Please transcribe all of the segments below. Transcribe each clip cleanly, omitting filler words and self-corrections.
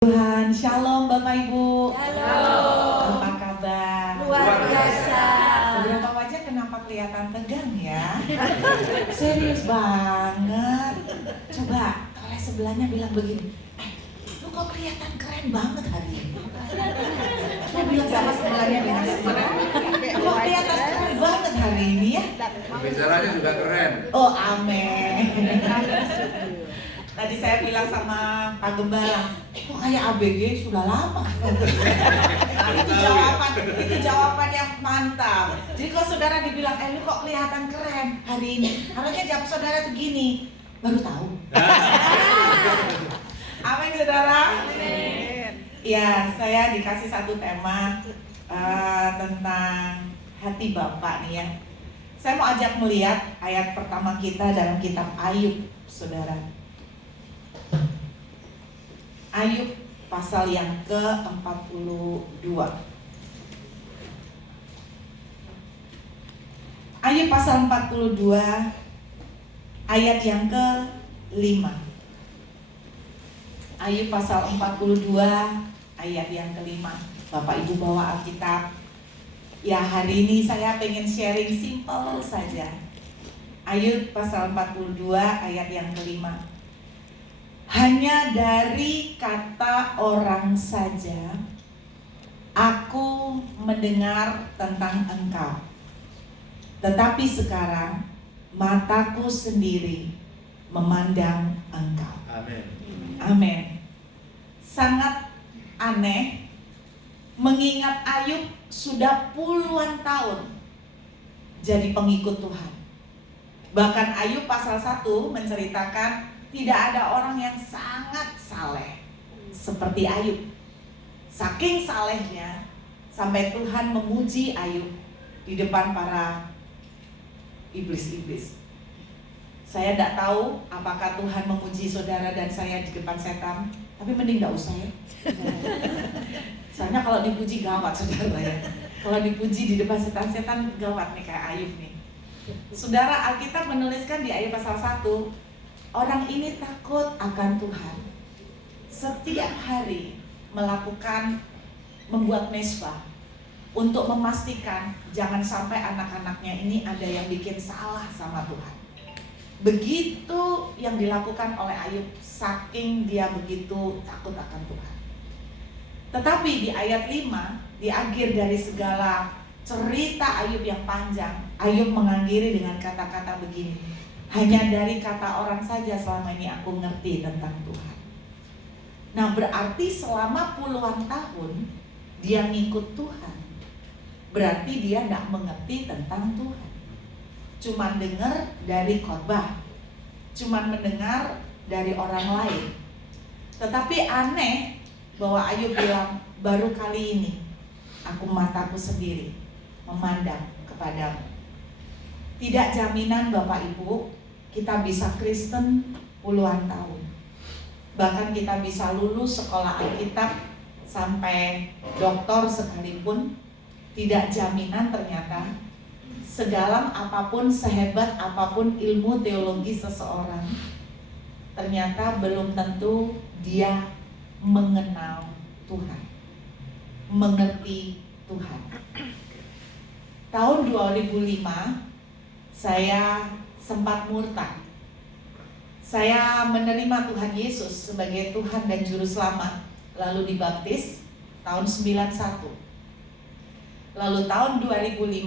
Tuhan, Shalom Bapak Ibu. Shalom. Apa kabar? Luar biasa. Beberapa wajah kenapa kelihatan tegang ya? Serius banget. Coba kalau sebelahnya bilang begini, lu kok kelihatan keren banget hari ini. Saya bilang sama sebelahnya dengan lu kok kelihatan keren banget hari ini ya. Bicaranya juga keren. Oh amin. Tadi saya bilang sama Pak Gembala, kok kayak ABG sudah lama. Nah, itu jawaban yang mantap. Jadi kalau saudara dibilang, lu kok kelihatan keren hari ini, harusnya jawab saudara tuh gini, baru tahu. Amin saudara. Ya, saya dikasih satu tema tentang hati Bapak nih ya. Saya mau ajak melihat ayat pertama kita dalam kitab Ayub, saudara. Ayub pasal yang ke-42. Ayub pasal 42 ayat yang ke-5. Ayub pasal 42 ayat yang ke-5. Bapak Ibu bawa Alkitab. Ya, hari ini saya pengen sharing simple saja. Ayub pasal 42 ayat yang ke-5. Hanya dari kata orang saja aku mendengar tentang engkau. Tetapi sekarang mataku sendiri memandang engkau. Amin. Amin. Sangat aneh mengingat Ayub sudah puluhan tahun jadi pengikut Tuhan. Bahkan Ayub pasal 1 menceritakan tidak ada orang yang sangat saleh seperti Ayub. Saking salehnya sampai Tuhan memuji Ayub di depan para iblis-iblis. Saya tidak tahu apakah Tuhan memuji saudara dan saya di depan setan, tapi mending tidak usah ya. Soalnya kalau dipuji gawat saudara ya. Kalau dipuji di depan setan-setan gawat nih kayak Ayub nih. Saudara, Alkitab menuliskan di Ayub pasal 1, orang ini takut akan Tuhan. Setiap hari membuat mesbah untuk memastikan jangan sampai anak-anaknya ini ada yang bikin salah sama Tuhan. Begitu yang dilakukan oleh Ayub, saking dia begitu takut akan Tuhan. Tetapi di ayat 5, di akhir dari segala cerita Ayub yang panjang, Ayub mengakhiri dengan kata-kata begini, hanya dari kata orang saja selama ini aku ngerti tentang Tuhan. Nah, berarti selama puluhan tahun dia ngikut Tuhan. Berarti dia tidak mengerti tentang Tuhan. Cuman dengar dari khotbah, cuman mendengar dari orang lain. Tetapi aneh bahwa Ayub bilang, baru kali ini aku mataku sendiri memandang kepadamu. Tidak jaminan Bapak Ibu kita bisa Kristen puluhan tahun. Bahkan kita bisa lulus sekolah Alkitab sampai doktor sekalipun, tidak jaminan ternyata sedalam apapun, sehebat apapun ilmu teologi seseorang, ternyata belum tentu dia mengenal Tuhan, mengerti Tuhan. Tahun 2005 saya sempat murtad. Saya menerima Tuhan Yesus sebagai Tuhan dan Juru Selamat, lalu dibaptis tahun 91. Lalu tahun 2005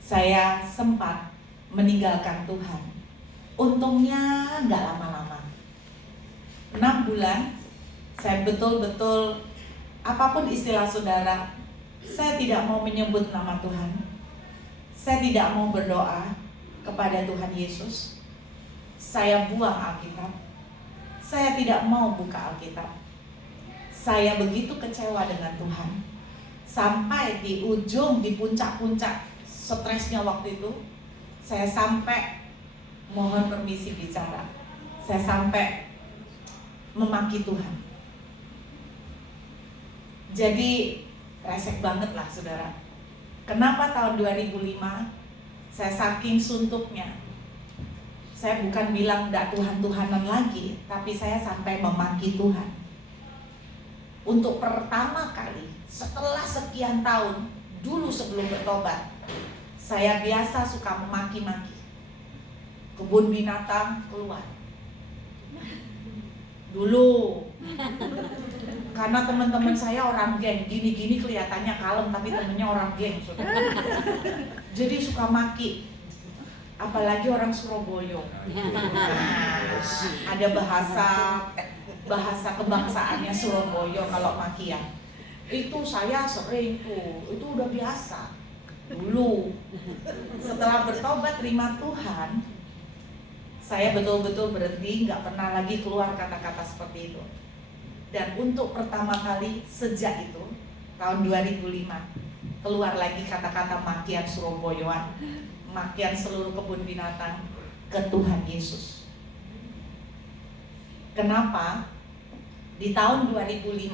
saya sempat meninggalkan Tuhan. Untungnya nggak lama-lama, 6 bulan saya betul-betul, apapun istilah saudara, saya tidak mau menyebut nama Tuhan. Saya tidak mau berdoa kepada Tuhan Yesus. Saya buang Alkitab. Saya tidak mau buka Alkitab. Saya begitu kecewa dengan Tuhan. Sampai di ujung, di puncak-puncak stresnya waktu itu, saya sampai mohon permisi bicara. Saya sampai memaki Tuhan. Jadi resek banget lah saudara. Kenapa tahun 2005 saya saking suntuknya, saya bukan bilang tidak Tuhan-Tuhanan lagi, tapi saya sampai memaki Tuhan. untuk pertama kali setelah sekian tahun, dulu sebelum bertobat, saya biasa suka memaki-maki. Kebun binatang keluar. Dulu. Karena teman-teman saya orang geng, gini-gini kelihatannya kalem tapi temennya orang geng. Jadi suka maki. Apalagi orang Surabaya. Ada bahasa kebangsaannya Surabaya kalau makian. Itu saya sering tuh, itu udah biasa dulu. Setelah bertobat terima Tuhan, saya betul-betul berhenti, nggak pernah lagi keluar kata-kata seperti itu. Dan untuk pertama kali sejak itu tahun 2005 keluar lagi kata-kata makian Surabaya, makian seluruh kebun binatang ke Tuhan Yesus. Kenapa? Di tahun 2005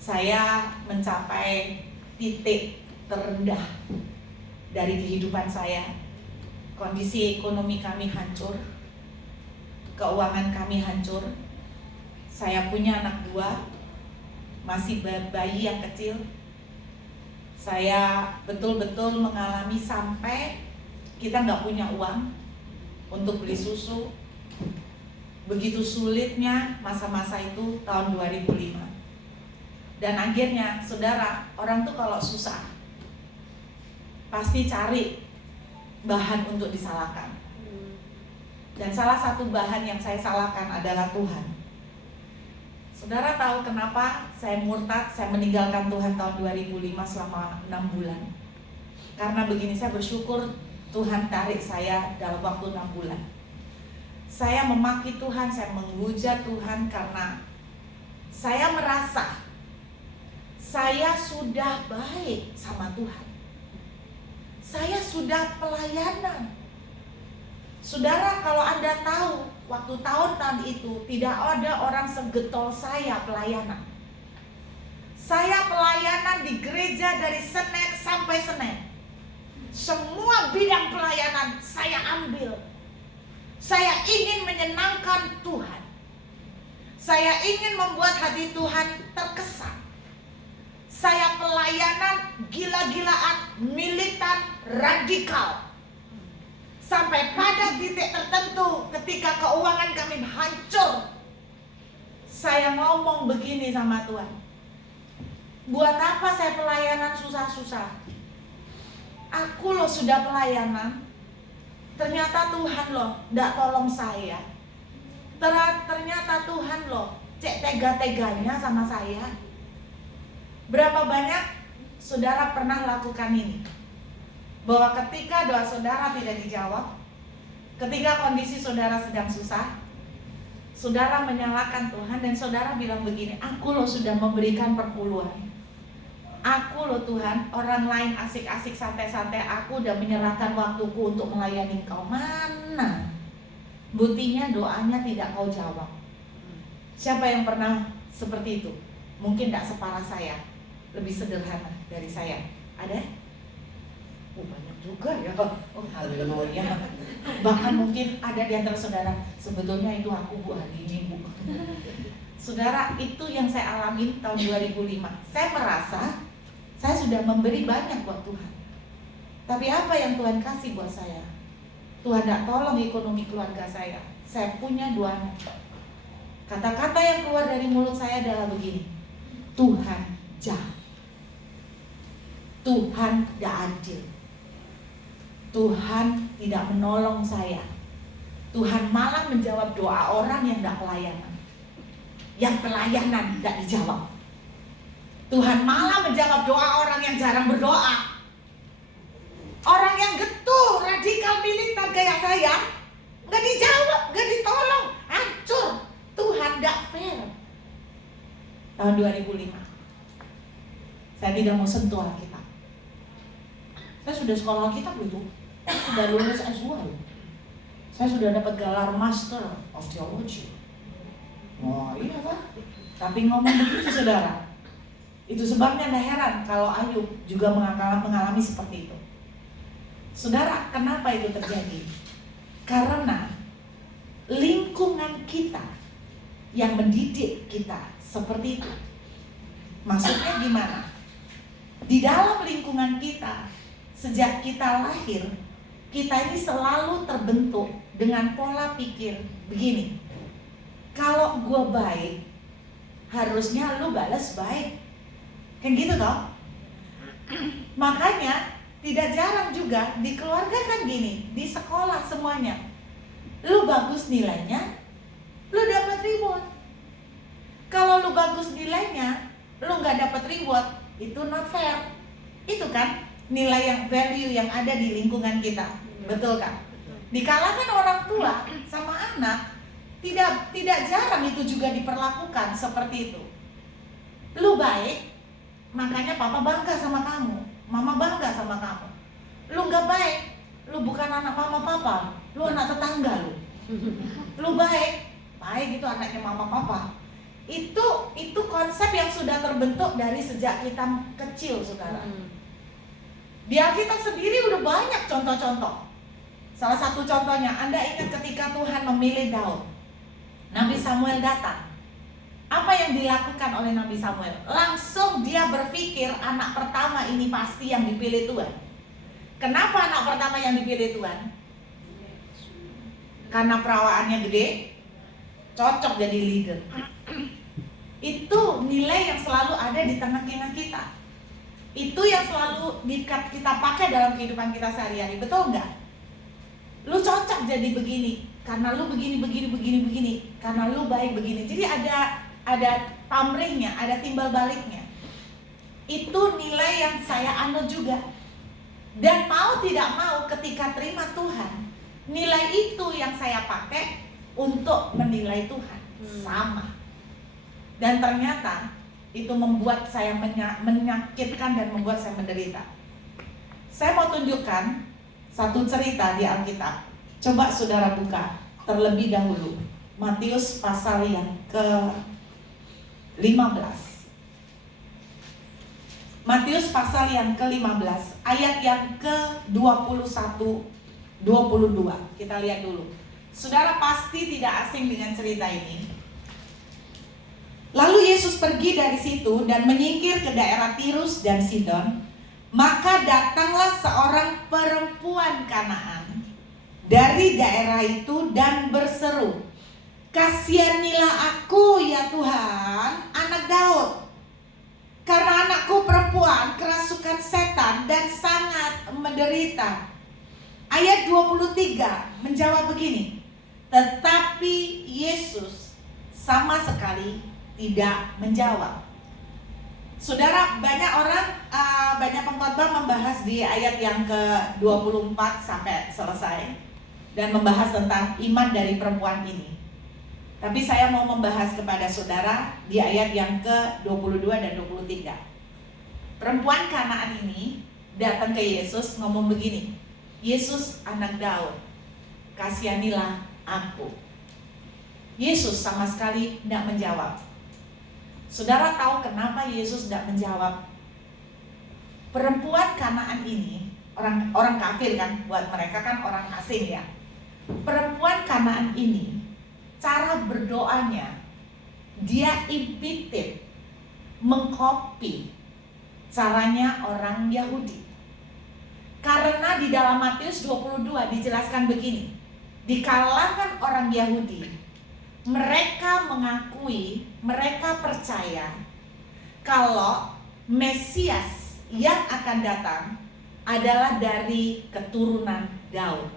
saya mencapai titik terendah dari kehidupan saya. Kondisi ekonomi kami hancur, keuangan kami hancur. Saya punya anak 2, masih bayi yang kecil. Saya betul-betul mengalami sampai kita nggak punya uang untuk beli susu. Begitu sulitnya masa-masa itu tahun 2005. Dan akhirnya, saudara, orang tuh kalau susah pasti cari bahan untuk disalahkan. Dan salah satu bahan yang saya salahkan adalah Tuhan. Saudara tahu kenapa saya murtad, saya meninggalkan Tuhan tahun 2005 selama 6 bulan? Karena begini, saya bersyukur Tuhan tarik saya dalam waktu 6 bulan. Saya memaki Tuhan, saya menghujat Tuhan karena saya merasa saya sudah baik sama Tuhan. Saya sudah pelayanan. Saudara, kalau Anda tahu, waktu tahun-tahun itu tidak ada orang segetol saya pelayanan. Saya pelayanan di gereja dari Senin sampai Senin. Semua bidang pelayanan saya ambil. Saya ingin menyenangkan Tuhan. Saya ingin membuat hati Tuhan terkesan. Saya pelayanan gila-gilaan, militan, radikal. Sampai pada titik tertentu ketika keuangan kami hancur, saya ngomong begini sama Tuhan, buat apa saya pelayanan susah-susah? Aku loh sudah pelayanan, ternyata Tuhan loh gak tolong saya. Ternyata Tuhan loh cek tega-teganya sama saya. Berapa banyak saudara pernah lakukan ini? Bahwa ketika doa saudara tidak dijawab, ketika kondisi saudara sedang susah, saudara menyalahkan Tuhan dan saudara bilang begini, aku loh sudah memberikan perpuluhan. Aku loh Tuhan, orang lain asik-asik santai-santai, aku udah menyerahkan waktuku untuk melayani Kau. Mana? Buktinya doanya tidak Kau jawab. Siapa yang pernah seperti itu? Mungkin tidak separah saya, lebih sederhana dari saya. Ada? Oh, banyak juga ya. Oh, haleluya. Bahkan mungkin ada di antara saudara, sebetulnya itu aku Bu hari ini Bu. Saudara, itu yang saya alami tahun 2005. Saya merasa saya sudah memberi banyak buat Tuhan. Tapi apa yang Tuhan kasih buat saya? Tuhan tidak tolong ekonomi keluarga saya. Saya punya 2 anak. Kata-kata yang keluar dari mulut saya adalah begini, Tuhan jahat, Tuhan tidak adil, Tuhan tidak menolong saya. Tuhan malah menjawab doa orang yang tidak pelayanan. Yang pelayanan tidak dijawab. Tuhan malah menjawab doa orang yang jarang berdoa. Orang yang getol, radikal, militan kayak saya, nggak dijawab, nggak ditolong, hancur. Tuhan tidak fair. Tahun 2005 saya tidak mau sentuh Alkitab. Saya sudah sekolah Alkitab itu, sudah lulus S2. Saya sudah dapat gelar Master of Theology. Wah, iya kan? Tapi ngomong begitu saudara, itu sebabnya tidak heran kalau Ayub juga mengalami seperti itu. Saudara, kenapa itu terjadi? Karena lingkungan kita yang mendidik kita seperti itu. Maksudnya gimana? Di dalam lingkungan kita, sejak kita lahir, kita ini selalu terbentuk dengan pola pikir begini. Kalau gue baik, harusnya lu balas baik. Kan gitu toh? Makanya tidak jarang juga di keluarga kan gini, di sekolah semuanya. Lu bagus nilainya, lu dapat reward. Kalau lu bagus nilainya, lu nggak dapat reward, itu not fair. Itu kan nilai yang value yang ada di lingkungan kita, betul kan? Di kalangan orang tua sama anak tidak jarang itu juga diperlakukan seperti itu. Lu baik, makanya papa bangga sama kamu, mama bangga sama kamu. Lu nggak baik, lu bukan anak mama papa, lu anak tetangga lu. Lu baik itu anaknya mama papa. Itu konsep yang sudah terbentuk dari sejak kita kecil, saudara. Di Alkitab sendiri udah banyak contoh-contoh. Salah satu contohnya, Anda ingat ketika Tuhan memilih Daud, Nabi Samuel datang. Apa yang dilakukan oleh Nabi Samuel? Langsung dia berpikir anak pertama ini pasti yang dipilih Tuhan. Kenapa anak pertama yang dipilih Tuhan? Karena perawaannya gede, cocok jadi leader. Itu nilai yang selalu ada di tengah-tengah kita. Itu yang selalu kita pakai dalam kehidupan kita sehari-hari, betul nggak? Lu cocok jadi begini, karena lu begini, karena lu baik begini. Jadi ada pamrihnya, ada timbal baliknya. Itu nilai yang saya anut juga. Dan mau tidak mau ketika terima Tuhan, nilai itu yang saya pakai untuk menilai Tuhan. Sama. Dan ternyata itu membuat saya menyakitkan dan membuat saya menderita. Saya mau tunjukkan satu cerita di Alkitab. Coba saudara buka terlebih dahulu Matius pasal yang ke-15. Matius pasal yang ke-15 ayat yang ke-21 22. Kita lihat dulu. Saudara pasti tidak asing dengan cerita ini. Lalu Yesus pergi dari situ dan menyingkir ke daerah Tirus dan Sidon. Maka datanglah seorang perempuan Kanaan dari daerah itu dan berseru, "Kasihanilah aku ya Tuhan, anak Daud. Karena anakku perempuan kerasukan setan dan sangat menderita." Ayat 23 menjawab begini, tetapi Yesus sama sekali tidak menjawab. Saudara, banyak pengkhotbah membahas di ayat yang ke-24 sampai selesai dan membahas tentang iman dari perempuan ini. Tapi saya mau membahas kepada saudara di ayat yang ke-22 dan 23. Perempuan Kanaan ini datang ke Yesus ngomong begini, "Yesus anak Daud, kasihanilah aku." Yesus sama sekali tidak menjawab. Saudara tahu kenapa Yesus tidak menjawab? Perempuan Kanaan ini, orang kafir kan, buat mereka kan orang asing ya. Perempuan Kanaan ini, cara berdoanya, dia imitate, mengcopy caranya orang Yahudi. Karena di dalam Matius 22 dijelaskan begini, di kalangan orang Yahudi, mereka mengakui, mereka percaya kalau Mesias yang akan datang adalah dari keturunan Daud.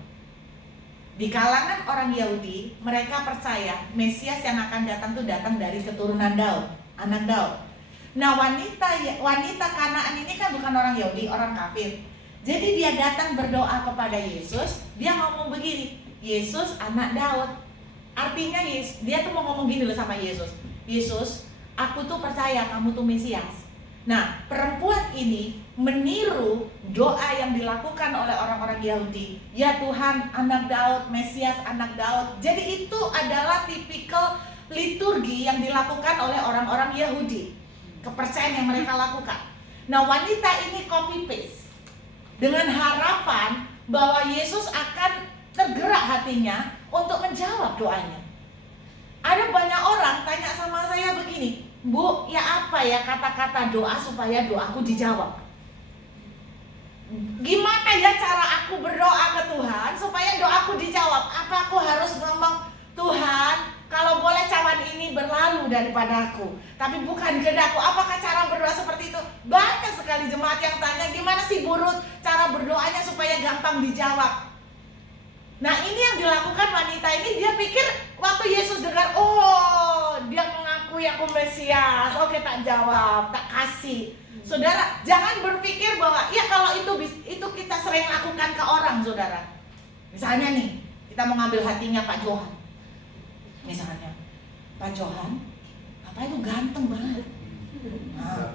Di kalangan orang Yahudi, mereka percaya Mesias yang akan datang itu datang dari keturunan Daud, anak Daud. Nah, wanita Kanaan ini kan bukan orang Yahudi, orang kafir. Jadi dia datang berdoa kepada Yesus, dia ngomong begini, "Yesus anak Daud." Artinya dia tuh mau ngomong gini loh sama Yesus, "Yesus, aku tuh percaya kamu tuh Mesias." Nah, perempuan ini meniru doa yang dilakukan oleh orang-orang Yahudi. "Ya Tuhan, anak Daud, Mesias anak Daud." Jadi itu adalah tipikal liturgi yang dilakukan oleh orang-orang Yahudi. Kepercayaan yang mereka lakukan. Nah, wanita ini copy paste dengan harapan bahwa Yesus akan tergerak hatinya untuk menjawab doanya. Ada banyak orang tanya sama saya begini, Bu, ya apa ya kata-kata doa supaya doaku dijawab? Gimana ya cara aku berdoa ke Tuhan supaya doaku dijawab? Apa aku harus ngomong, Tuhan, kalau boleh cawan ini berlalu daripada aku, tapi bukan kehendakku. Apakah cara berdoa seperti itu? Banyak sekali jemaat yang tanya, gimana sih Burut cara berdoanya supaya gampang dijawab? Nah, ini yang dilakukan wanita ini. Dia pikir waktu Yesus dengar, oh dia mengakui aku Mesias, oke tak jawab, tak kasih. Saudara, jangan berpikir bahwa ya kalau itu kita sering lakukan ke orang, saudara. Misalnya nih, kita mau ngambil hatinya Pak Johan. Misalnya, Pak Johan, apa itu ganteng banget. Nah,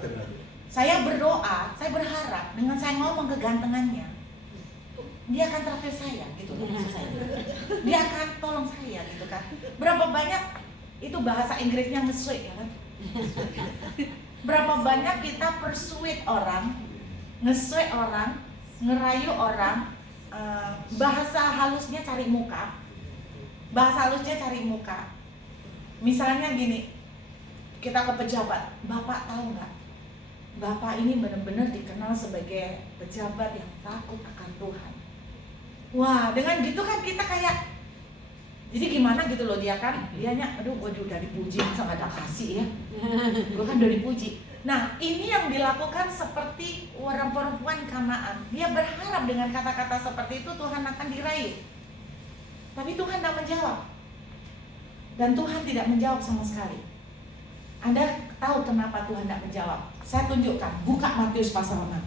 saya berdoa, saya berharap dengan saya ngomong kegantengannya, dia akan traktir saya, gitu kan, dia akan tolong saya, gitu kan. Berapa banyak itu bahasa Inggrisnya nge-sweet, ya kan? Berapa banyak kita persuade orang, nge-sweet orang, ngerayu orang, bahasa halusnya cari muka. Bahasa halusnya cari muka. Misalnya gini, kita ke pejabat, Bapak tahu nggak? Bapak ini benar-benar dikenal sebagai pejabat yang takut akan Tuhan. Wah, dengan gitu kan kita kayak, jadi gimana gitu loh dia kan, dianya, aduh gue udah dipuji, masa gak ada kasih ya, gue kan udah dipuji. Nah, ini yang dilakukan seperti orang perempuan Kanaan. Dia berharap dengan kata-kata seperti itu Tuhan akan diraih. Tapi Tuhan tidak menjawab. Dan Tuhan tidak menjawab sama sekali. Anda tahu kenapa Tuhan tidak menjawab? Saya tunjukkan, buka Matius pasal 6.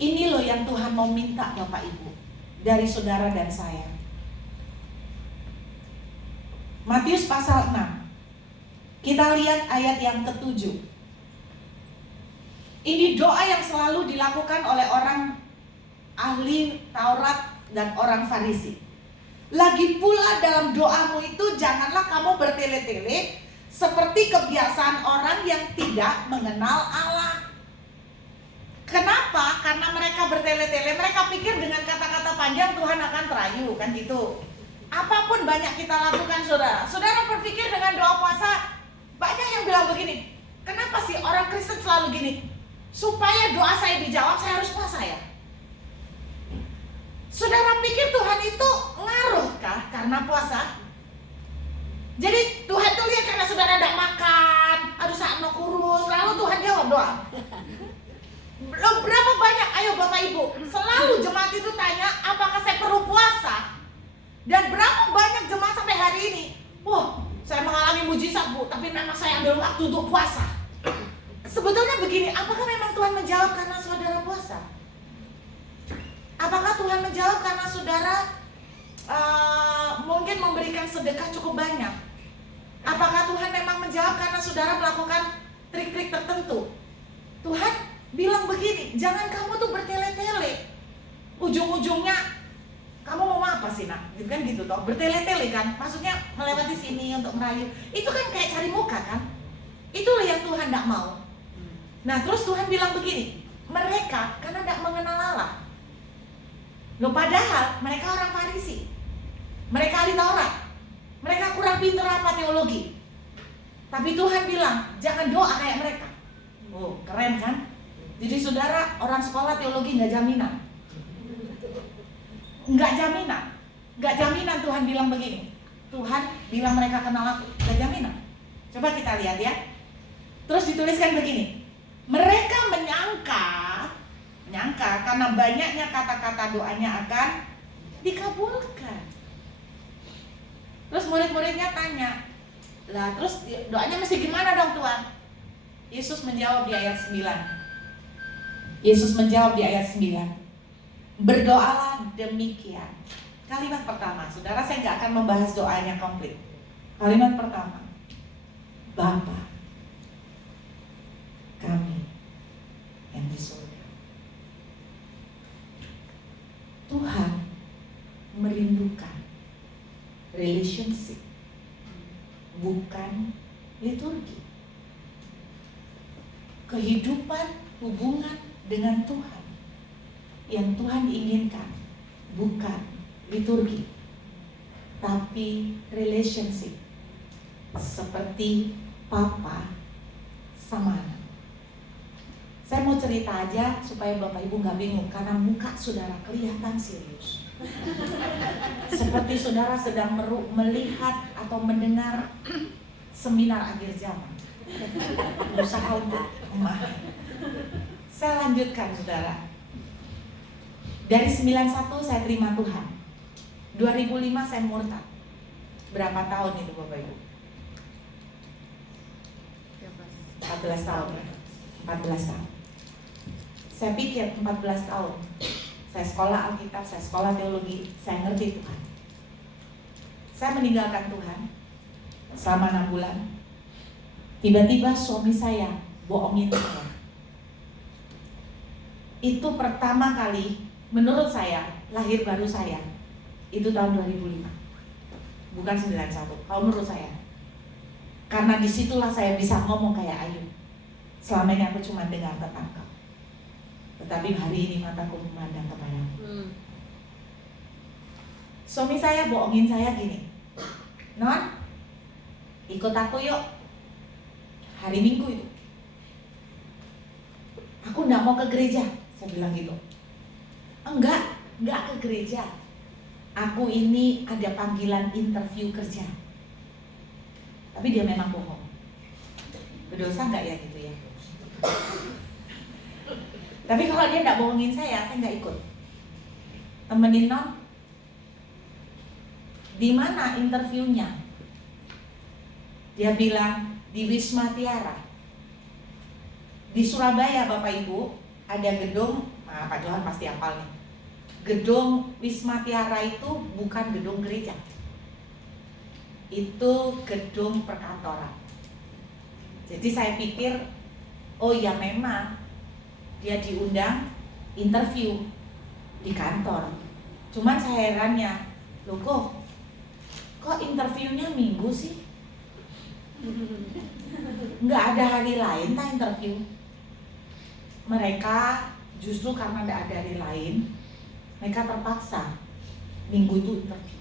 Ini loh yang Tuhan mau minta Bapak Ibu dari saudara dan saya. Matius pasal 6. Kita lihat ayat yang ke-7. Ini doa yang selalu dilakukan oleh orang ahli Taurat dan orang Farisi. Lagi pula dalam doamu itu janganlah kamu bertele-tele seperti kebiasaan orang yang tidak mengenal Allah. Kenapa? Karena mereka bertele-tele, mereka pikir dengan kata-kata panjang Tuhan akan terayu, kan gitu. Apapun banyak kita lakukan, saudara. Saudara berpikir dengan doa puasa, banyak yang bilang begini, kenapa sih orang Kristen selalu gini? Supaya doa saya dijawab, saya harus puasa ya? Saudara pikir Tuhan itu ngaruh kah karena puasa? Jadi Tuhan tuh lihat karena saudara tidak makan, aduh saat mau kurus, lalu Tuhan jawab doa. Berapa banyak, ayo Bapak Ibu, selalu jemaat itu tanya apakah saya perlu puasa. Dan berapa banyak jemaat sampai hari ini, wah saya mengalami mujizat Bu, tapi memang saya ambil waktu untuk puasa. Sebetulnya begini, apakah memang Tuhan menjawab karena saudara puasa? Apakah Tuhan menjawab karena saudara mungkin memberikan sedekah cukup banyak? Apakah Tuhan memang menjawab karena saudara melakukan trik-trik tertentu? Tuhan bilang begini, jangan kamu tuh bertele-tele. Ujung-ujungnya kamu mau apa sih nak? Gitu kan gitu toh, bertele-tele kan? Maksudnya melewati sini untuk merayu. Itu kan kayak cari muka kan? Itulah yang Tuhan tidak mau. Nah terus Tuhan bilang begini, mereka karena tidak mengenal Allah. Loh padahal mereka orang Farisi, mereka ahli Taurat, mereka kurang pintar apa teologi. Tapi Tuhan bilang jangan doa kayak mereka. Oh keren kan? Jadi saudara, orang sekolah teologi nggak jaminan. Nggak jaminan Tuhan bilang begini. Tuhan bilang mereka kenal aku, nggak jaminan. Coba kita lihat ya. Terus dituliskan begini. Mereka menyangka karena banyaknya kata-kata doanya akan dikabulkan. Terus murid-muridnya tanya, lah terus doanya mesti gimana dong Tuhan? Yesus menjawab di ayat 9. Yesus menjawab di ayat 9. Berdoalah demikian. Kalimat pertama, saudara saya nggak akan membahas doanya komplit. Kalimat pertama, Bapa kami yang di surga. Tuhan merindukan relationship, bukan liturgi. Kehidupan hubungan dengan Tuhan yang Tuhan inginkan bukan liturgi, tapi relationship. seperti papa sama anak. Saya mau cerita aja supaya Bapak Ibu nggak bingung, karena muka saudara kelihatan serius. Seperti saudara sedang melihat atau mendengar seminar akhir zaman. Berusaha untuk memahami. Saya lanjutkan saudara. Dari 91 saya terima Tuhan. 2005 saya murtad. Berapa tahun itu Bapak Ibu? 14 tahun ya. 14 tahun. Saya pikir 14 tahun. Saya sekolah Alkitab, saya sekolah teologi, saya ngerti Tuhan. Saya meninggalkan Tuhan selama 6 bulan. Tiba-tiba suami saya bohongin saya. Itu pertama kali menurut saya, lahir baru saya itu tahun 2005, bukan 91. Kalau menurut saya, karena disitulah saya bisa ngomong kayak Ayub. Selama ini aku cuma dengar tentang kau, tetapi hari ini mataku memandang kepadamu. Suami saya bohongin saya gini, Non, ikut aku yuk hari Minggu itu. Aku nggak mau ke gereja, saya bilang gitu. Enggak ke gereja. Aku ini ada panggilan interview kerja. Tapi dia memang bohong. Berdosa enggak ya gitu ya? Tapi kalau dia enggak bohongin saya enggak ikut. Temenin Non. Di mana interviewnya? Dia bilang di Wisma Tiara. Di Surabaya Bapak Ibu ada gedung. Nah, Pak Johan pasti hafal nih. Gedung Wisma Tiara itu bukan gedung gereja. Itu gedung perkantoran. Jadi saya pikir, oh ya memang dia diundang interview di kantor. Cuman saya herannya, loh kok interviewnya Minggu sih? Nggak ada hari lain tak interview. Mereka justru karena tidak ada hari lain, mereka terpaksa Minggu itu interview.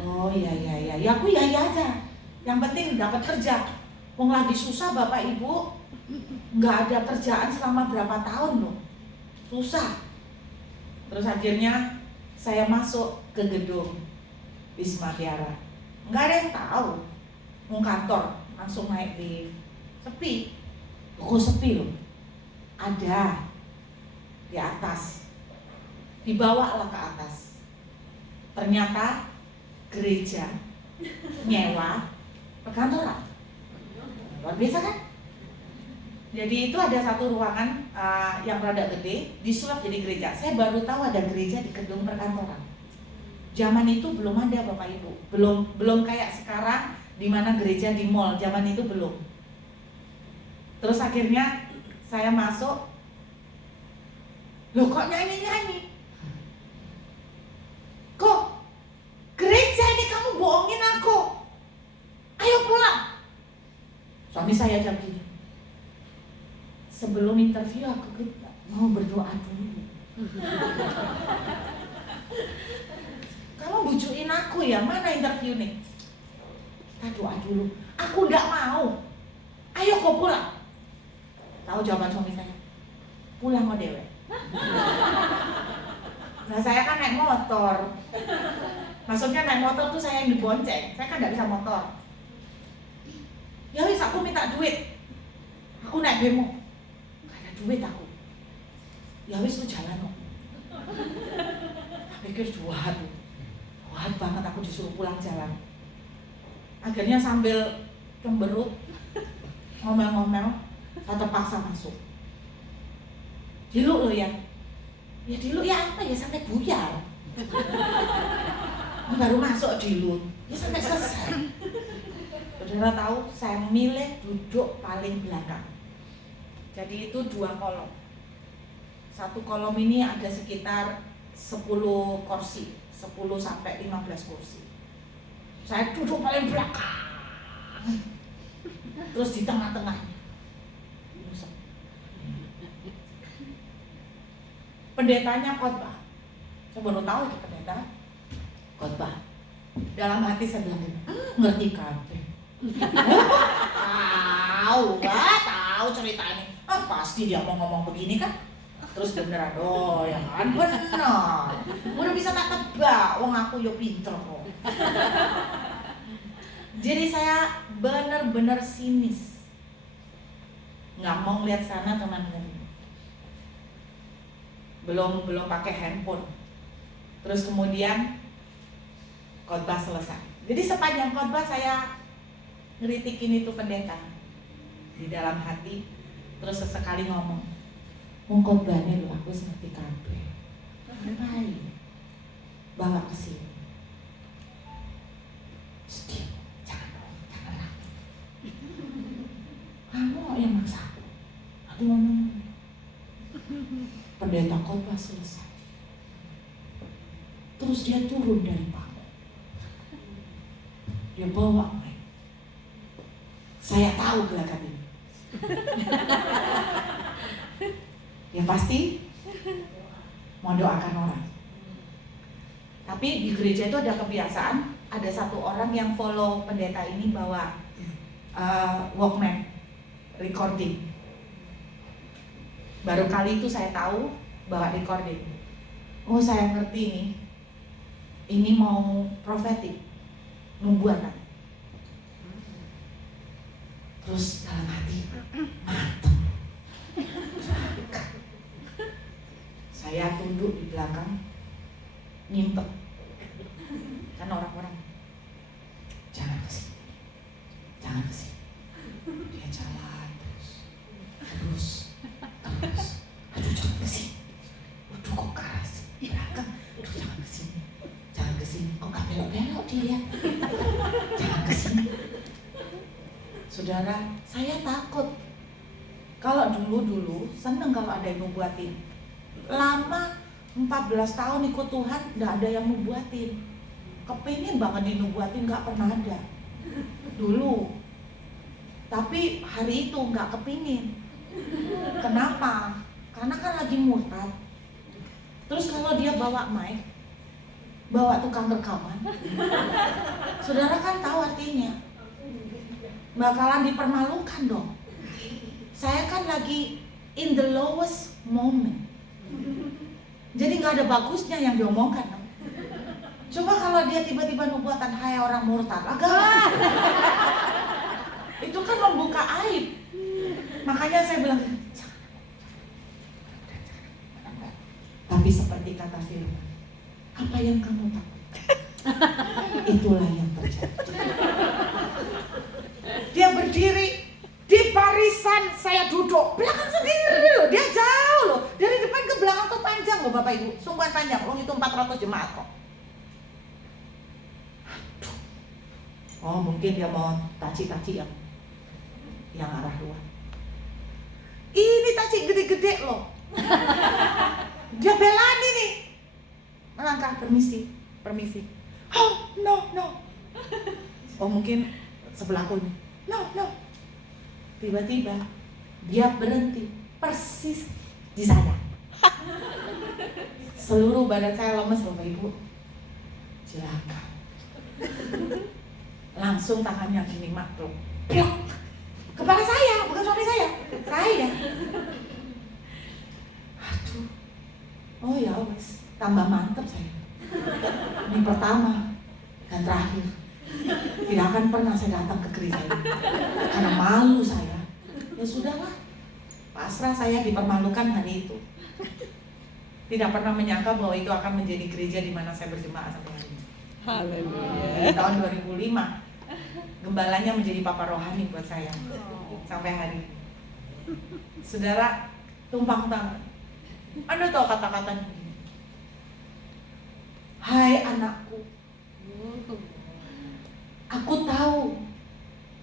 Oh iya, ya aku ya aja. Yang penting dapat kerja. Wong lagi susah Bapak Ibu, nggak ada kerjaan selama berapa tahun loh, susah. Terus akhirnya saya masuk ke gedung Wisma Tiara. Nggak ada yang tahu, mau kantor langsung naik lift. Sepi, kok sepi loh. Ada di atas, dibawalah ke atas. Ternyata gereja nyewa perkantoran. Luar biasa kan? Jadi itu ada satu ruangan yang rada gede, disulap jadi gereja. Saya baru tahu ada gereja di gedung perkantoran. Zaman itu belum ada Bapak Ibu, belum kayak sekarang di mana gereja di mall. Zaman itu belum. Terus akhirnya saya masuk, loh kok nyanyi-nyanyi? Kok gereja ini kamu bohongin aku? Ayo pulang. Suami saya jawab gini, sebelum interview aku mau berdoa dulu. Kamu bujukin aku ya, mana interview nih? Kita doa dulu. Aku nggak mau. Ayo kau pulang. Tahu jawaban suami saya? Pulang mau dewe. Nah saya kan naik motor. Maksudnya naik motor tuh saya yang dibonceng. Saya kan nggak bisa motor. Ya wis aku minta duit. Aku naik bemo. Gak ada duit aku. Ya wis lu jalan kok. Pikir jahat banget aku disuruh pulang jalan. Akhirnya sambil cemberut, ngomel-ngomel, saya terpaksa masuk. Diluk lo ya? Ya diluk ya apa ya, sampai buyar. Baru masuk diluk, ya sampai selesai. Saudara tahu, saya milih duduk paling belakang. Jadi itu 2 kolom. Satu kolom ini ada sekitar 10 kursi, 10 sampai 15 kursi. Saya duduk paling belakang. Terus di tengah-tengahnya. Pendetanya khotbah. Saya baru tahu itu pendeta khotbah. Dalam hati saya bilang, ngerti kabeh. Tahu ceritanya. Pasti dia mau ngomong begini kan. Terus beneran, ya kan, bener. Udah bisa tak tebak, wong aku yo pinter kok. Jadi saya bener-bener sinis. Nggak mau ngeliat sana teman-teman. Belum pakai handphone. Terus kemudian khotbah selesai. Jadi sepanjang khotbah saya ngeritikin itu pendeta di dalam hati. Terus sesekali ngomong, mau khotbahnya lu aku ngerti kabeh. Baik, bawa ke sini. Sedih, jangan lagi. Kamu yang maksa aku ngomong. Pendeta khotbah selesai. Terus dia turun dari panggung. Dia bawa mic. Saya tahu gelagat ini. Ya pasti mau doakan orang. Tapi di gereja itu ada kebiasaan, ada satu orang yang follow pendeta ini bawa Walkman recording. Baru kali itu saya tahu bawa recording. Oh, saya ngerti nih. Ini mau prophetic, nubuatan. Terus dalam hati, mantap. Saya tunduk di belakang, nyimpet. Kan orang-orang, jangan kesini, jangan kesini. Dia jalan terus. Aduh, jangan kesini. Aduh, kok keras. Belakang, aduh, jangan kesini. Jangan kesini. Kok gak belok-belok dia? Jangan kesini. Saudara, saya takut. Kalau dulu seneng kalau ada yang nubuatin. Lama 14 tahun ikut Tuhan, gak ada yang nubuatin. Kepingin banget dinubuatin, gak pernah ada. Dulu. Tapi hari itu gak kepingin. Kenapa? Karena kan lagi murtad. Terus kalau dia bawa mic, bawa tukang rekaman, saudara kan tahu artinya. Bakalan dipermalukan dong. Saya kan lagi in the lowest moment. Jadi gak ada bagusnya yang diomongkan. Coba kalau dia tiba-tiba nubuatan, hai orang murtad, agak. Itu kan membuka aib. Makanya saya bilang, tapi seperti kata firman, apa yang kamu takutkan, itulah yang terjadi. Dia berdiri di barisan, saya duduk belakang sendiri loh, dia jauh loh, dari depan ke belakang tuh panjang loh Bapak Ibu, sungguhan panjang loh, itu 400 jemaat kok. Aduh. Oh mungkin dia mau taci-taci yang arah luar. Ini taci gede-gede loh. Dia belani nih. Melangkah, permisi. Oh no. Oh mungkin sebelahku nih. No. Tiba-tiba dia berhenti persis di sana. Seluruh badan saya lemes Bapak Ibu. Celaka. Langsung tangannya gini maklum. Kepala saya, bukan suami saya. Saya. Aduh. Oh ya wes, tambah mantep saya. Ini pertama dan terakhir. Tidak akan pernah saya datang ke gereja ini karena malu saya. Ya sudahlah, pasrah saya dipermalukan hari itu. Tidak pernah menyangka bahwa itu akan menjadi gereja di mana saya berjemaat sampai hari ini. Haleluya. Di tahun 2005, gembalanya menjadi papa rohani buat saya sampai hari ini. Saudara, tumpang tangan. Anda tahu kata-katanya begini. Hai anakku, aku tahu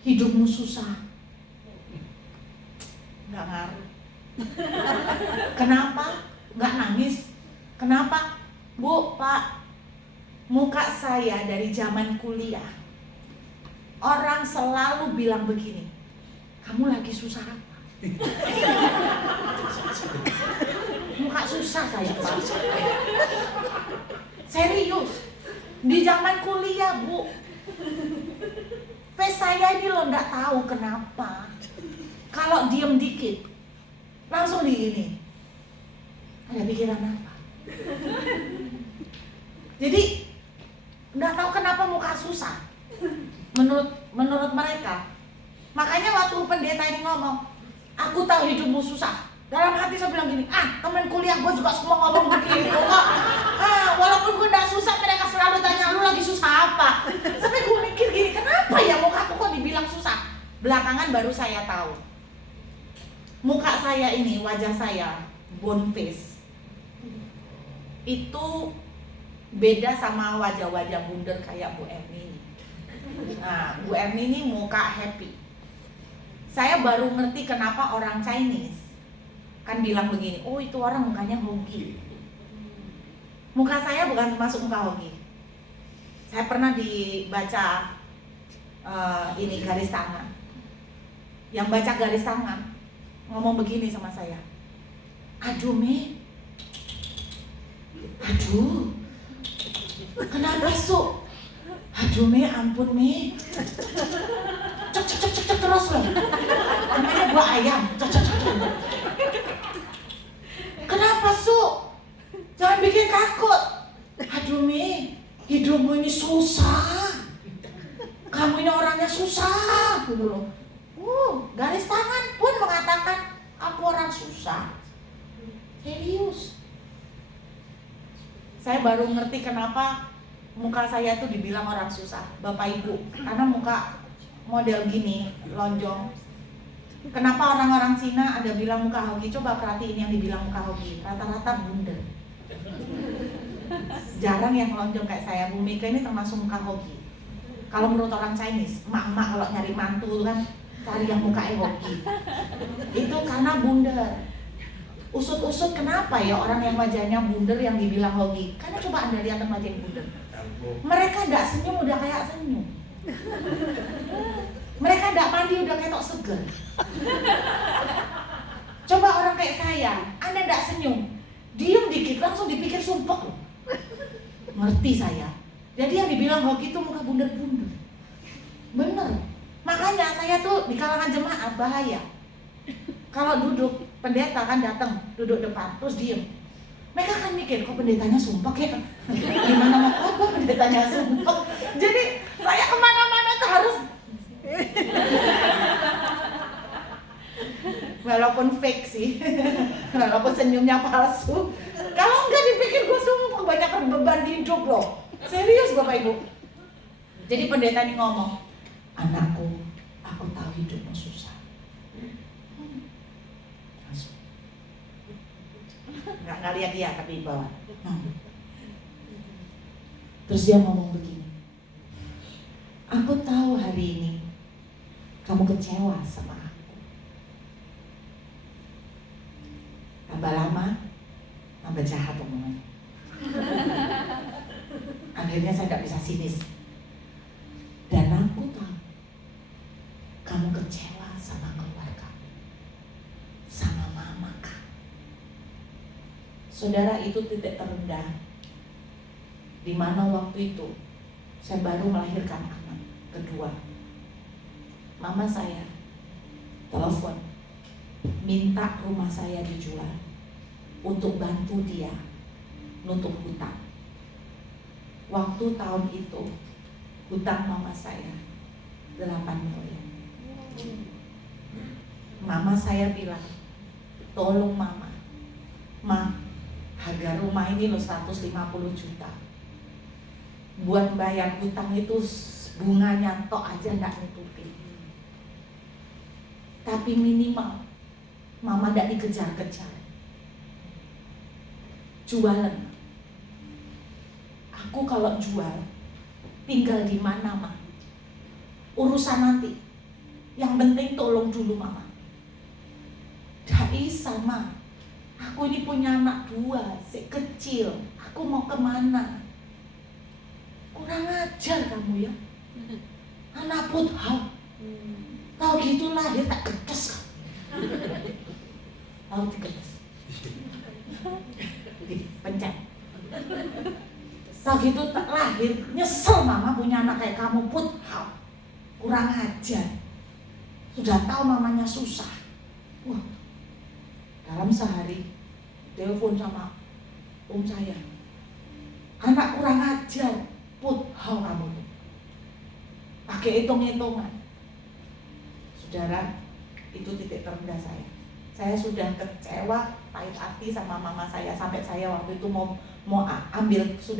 hidupmu susah. Nggak ngaruh. Kenapa? Nggak nangis. Kenapa? Bu, Pak, muka saya dari zaman kuliah, orang selalu bilang begini, kamu lagi susah apa? Muka susah saya Pak. Serius. Di zaman kuliah, Bu. Face saya ini loh nggak tahu kenapa. Kalau diem dikit, langsung di ini. Ada pikiran apa? Jadi nggak tahu kenapa muka susah. Menurut mereka. Makanya waktu pendeta ini ngomong, aku tahu hidupmu susah. Dalam hati saya bilang gini, teman kuliah gue juga semua ngomong begini kok. Walaupun gue udah susah, mereka selalu tanya, lu lagi susah apa? Sampai gue mikir gini, kenapa ya muka aku kok dibilang susah? Belakangan baru saya tahu. Muka saya ini, wajah saya, bone face, itu beda sama wajah-wajah bundar kayak Bu Erni. Nah, Bu Erni ini muka happy. Saya baru ngerti kenapa orang Chinese kan bilang begini, oh itu orang mukanya hoki. Muka saya bukan termasuk muka hoki. Saya pernah dibaca ini garis tangan. Yang baca garis tangan ngomong begini sama saya, aduh Me, aduh, kenapa Su? Aduh Me, ampun Me, cek terus loh. Namanya buah ayam, cek. Kenapa Su? Jangan bikin takut. Aduh Me, hidupmu ini susah. Kamu ini orangnya susah, gitu loh. Garis tangan pun mengatakan aku orang susah. Serius. Saya baru ngerti kenapa muka saya tuh dibilang orang susah, Bapak Ibu. Karena muka model gini, lonjong. Kenapa orang-orang Cina ada bilang muka hoki? Coba perhatiin yang dibilang muka hoki. Rata-rata bundar. Jarang yang lonjong kayak saya. Bu Mega ini termasuk muka hoki. Kalau menurut orang Chinese, emak-emak kalau nyari mantu kan cari yang mukanya hoki. Itu karena bundar. Usut-usut kenapa ya orang yang wajahnya bundar yang dibilang hoki? Karena coba Anda lihat wajah yang bundar. Mereka nggak senyum udah kayak senyum. Mereka nggak mandi udah kayak tok seger. Coba orang kayak saya, Anda nggak senyum, diem dikit langsung dipikir sumpah loh. Ngerti saya. Jadi yang dibilang hoki itu muka bundar-bundar. Bener. Makanya saya tuh di kalangan jemaat bahaya. Kalau duduk, pendeta kan datang, duduk depan, terus diem. Mereka kan mikir, kok pendetanya sumpah ya? Gimana mau khotbah pendetanya sumpah? Jadi saya kemana-mana tuh harus walaupun fake sih, walaupun senyumnya palsu. Kalau enggak dipikir gue sumpah banyak beban hidup loh. Serius Bapak Ibu. Jadi pendeta ini ngomong, anakku, aku tahu hidupmu susah. Langsung. Nggak lihat dia tapi di bawah. Terus dia ngomong begini, aku tahu hari ini kamu kecewa sama aku. Tambah lama, tambah jahat omongannya. Akhirnya saya nggak bisa sinis. Dan aku tahu kamu kecewa sama keluarga, sama mama kamu. Saudara, itu titik terendah di mana waktu itu saya baru melahirkan anak kedua. Mama saya telepon minta rumah saya dijual untuk bantu dia nutup hutang. Waktu tahun itu hutang mama saya 8 miliar. Mama saya bilang, tolong mama, harga rumah ini loh 150 juta. Buat bayar hutang itu bunganya tok aja nggak nutupin. Tapi minimal mama nggak dikejar-kejar. Jualan. Aku kalau jual tinggal di mana mah? Urusan nanti. Yang penting tolong dulu mama. Gak bisa mah. Aku ini punya anak 2, si kecil. Aku mau kemana? Kurang ajar kamu ya. Anak putha. Tahu gitu lahir tak gedes. Tahu digedes. Pencet. Tahu gitu tak lahir nyesel mama punya anak kayak kamu Put. Kurang ajar. Sudah tahu mamanya susah. Wah, dalam sehari telepon sama saya, anak kurang ajar Put, kamu tuh pakai hitung-hitungan. Saudara, itu titik terendah saya. Saya sudah kecewa, pahit hati sama mama saya, sampai saya waktu itu mau ambil, sudah